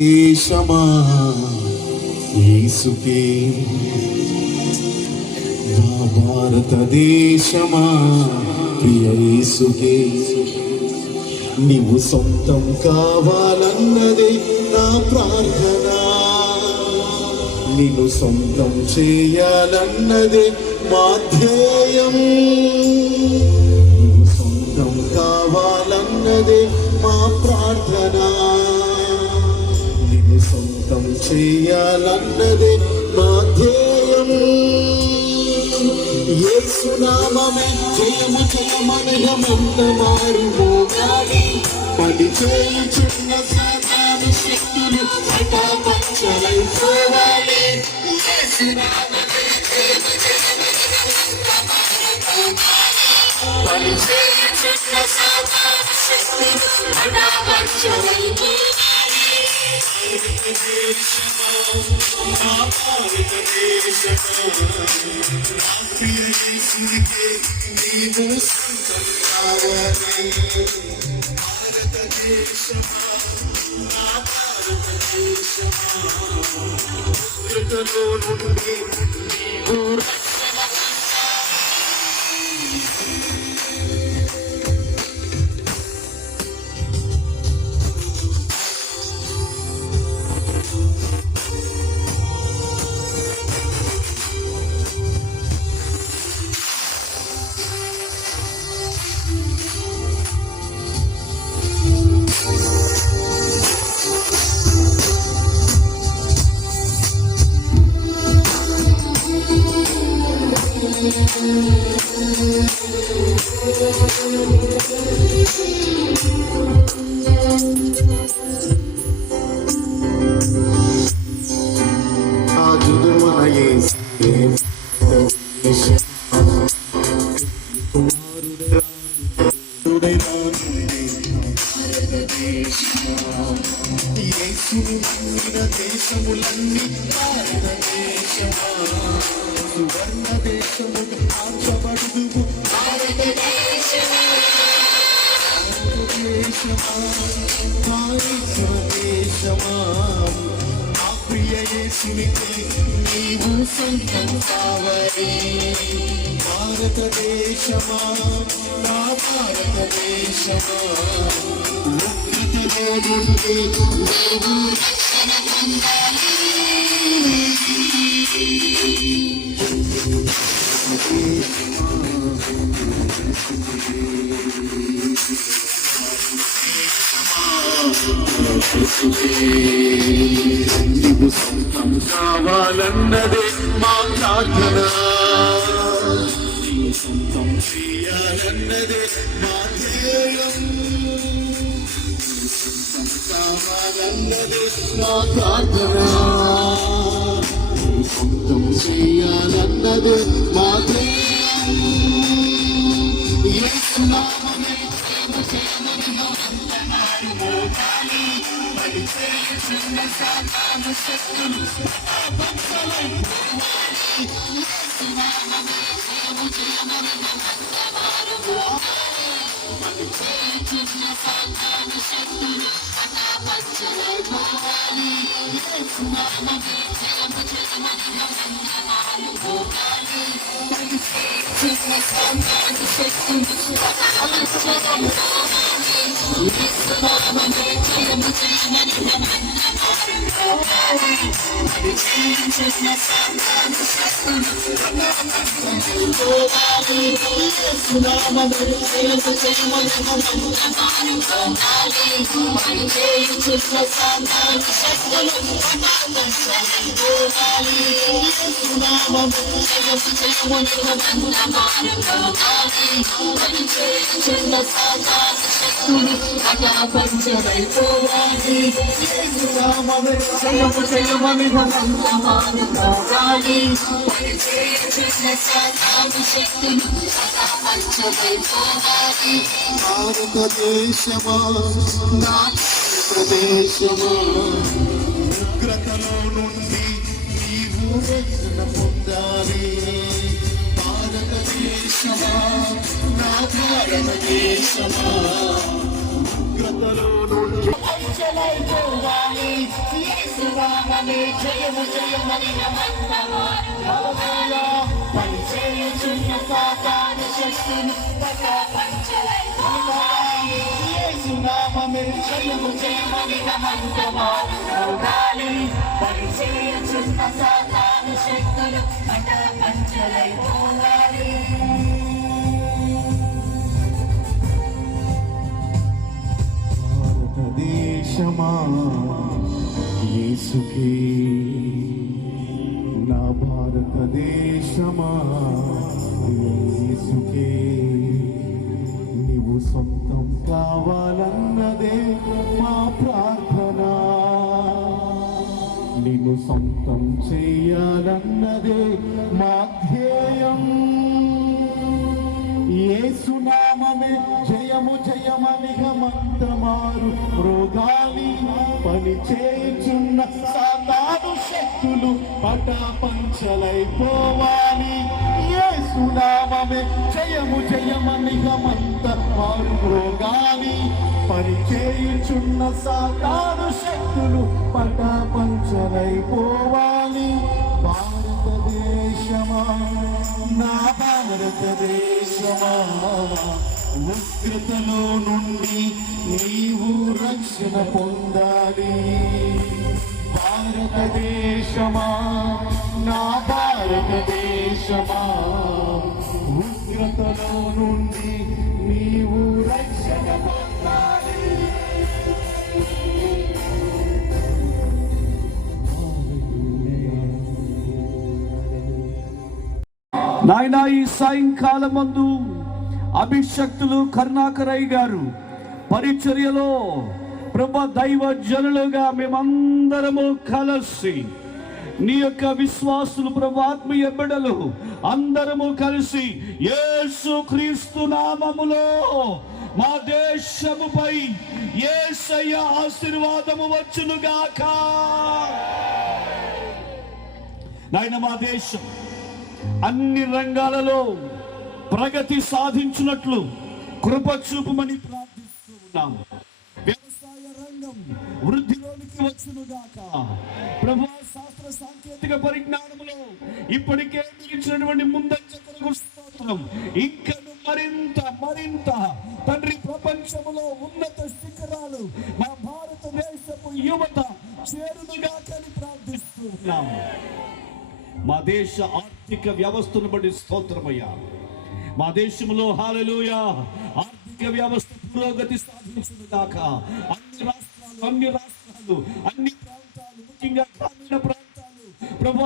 దేశమా యేసుకే, నా భారతదేశమా ప్రియ యేసుకే, నీవు సొంతం కావాలన్నదే నా ప్రార్థన, నిన్ను సొంతం చేయాలన్నదే మా ధ్యేయం, నీవు సొంతం కావాలన్నదే మా ప్రార్థన, నిన్ను సొంతం చేయాలన్నదే మా ధ్యేయం. యేసు నామమే జయము జయమనగమంత మారుమోగాలి, పని చేయుచున్న సాతాను శక్తులు పటాపంచలైపోవాలి. యేసు నామమే జయము జయమనగమంత మారుమోగాలి, పని చేయుచున్న సాతాను శక్తులు పటాపంచలైపోవాలి. నా ప్రియ యేసునికే నీవు సొంతం కావాలి. భారతదేశమా, నా భారతదేశమా, ఉగ్రతలో నుండి నీవు దేశములన్నీ భారతదేశమా, సువర్ణ దేశము ఆచబడుదువు భారతదేశమా, భారతదేశమా, ఆ ప్రియ యేసునికే నీవు సొంతం కావాలి. భారతదేశమా, నా భారతదేశమా, ఉగ్రతలో నుండి నీవు నీవు సొంతం కావాలన్నదే మా ప్రార్థన, నీవు సొంతం చేయాలన్నదే మా ధ్యేయం, సొంతం కావాలన్నదే మా ప్రార్థన, నీవు సొంతం చేయాలన్నదే మా ధ్యేయం. యేసు నామమే జయము జయమనగమంత మారుమోగాలి, పని చేయుచున్న సాతాను శక్తులు పటాపంచలైపోవాలి. యేసు నామమే జయము జయమనగమంత మారుమోగాలి, పని చేయుచున్న సాతాను శక్తులు పటాపంచలైపోవాలి. యేసు నామమే జయము జయమనగమంత మారుమోగాలి, పని చేయుచున్న సాతాను శక్తులు పటాపంచలైపోవాలి. యేసు నామమే జయము జయమనగమంత మారుమోగాలి, పని చేయుచున్న సాతాను శక్తులు పటాపంచలైపోవాలి. యేసు నామమే జయము జయమనగమంత మారుమోగాలి, పని చేయుచున్న సాతాను శక్తులు పటాపంచలైపోవాలి. యేసు నామమే జయము జయమనగమంత మారుమోగాలి, పని చేయుచున్న సాతాను శక్తులు పటాపంచలైపోవాలి. యేసు నామమే జయము జయమనగమంత మారుమోగాలి, పని చేయుచున్న సాతాను శక్తులు పటాపంచలైపోవాలి. భారతదేశమా, నా ప్రదేశమా, ఉగ్రతలో నుండి నీవు రక్షణ పొందాలి. భారతదేశమా, నా భారతదేశమా, ఉగ్రతలో నుండి పంచలైపోవాలి. యేసు నామమే జయము జయమని పని చేయుచున్న సాతాను శక్తులు పంచలైపోవాలి. యేసు నామమే జయము జయమని రోగాలి పని చేయుచున్న సాతాను శక్తులు పంచలైపోవాలి. భారతదేశమా యేసుకే, నా భారతదేశమా యేసుకే, నీవు సొంతం కావాలన్నదే మా ప్రార్థన, నిన్ను సొంతం చెయ్యాలన్నదే మా ధ్యేయం. యేసు నామమే జయము జయమనిగ మంత్రమారు రోగాలి పని చేయుచున్న సాతాను శక్తులు పటాపంచలైపోవాలి. యేసు నామమే జయము జయమనిగ మంత్రమారు రోగాలి పని చేయుచున్న సాతాను శక్తులు పటాపంచలైపోవాలి. భారతదేశమా, నా భారతదేశమా, ఉగ్రతలో నుండి నీవు రక్షణ పొందాలి. భారతదేశమా, నా భారతదేశమా, ఉగ్రతలో నుండి నీవు రక్షణ పొందాలి. నాయన ఈ సాయంకాలం మందు అభిషక్తులు కరుణాకరయ్య గారు పరిచర్యలో ప్రభు దైవ జనులుగా మేమందరము కలిసి నీ యొక్క విశ్వాసులు ప్రభు ఆత్మీయ బిడ్డలు అందరము కలిసి యేసు క్రీస్తు నామములో మా దేశముపై యేసయ్య ఆశీర్వాదము వచ్చునుగాక. నాయన మా దేశం అన్ని రంగాలలో ప్రగతి సాధించినట్లు కృప చూపమని ప్రార్థిస్తూ ఉన్నాము. వ్యవసాయ రంగం వృద్ధిలోనికి వచ్చునుగాక. ప్రభు శాస్త్ర సాంకేతిక పరిజ్ఞానములో ఇప్పటికే మిగిలినటువంటి ముందంజ కొరకు స్తోత్రం. ఇంకను మరింత మరింత తండ్రి ప్రపంచములో ఉన్నత శిఖరాలు మా భారతదేశపు యువత చేరునుగాకని ప్రార్థిస్తూ ఉన్నాము. మా దేశ ఆర్థిక వ్యవస్థను బట్టి స్తోత్రమయ్యా. మా దేశంలో హల్లెలూయా ఆర్థిక వ్యవస్థ పురోగతి సాధించును గాక. అన్ని రాష్ట్రాలు అన్ని ప్రాంతాలు ముఖ్యంగా గ్రామీణ ప్రాంతాలు ప్రభు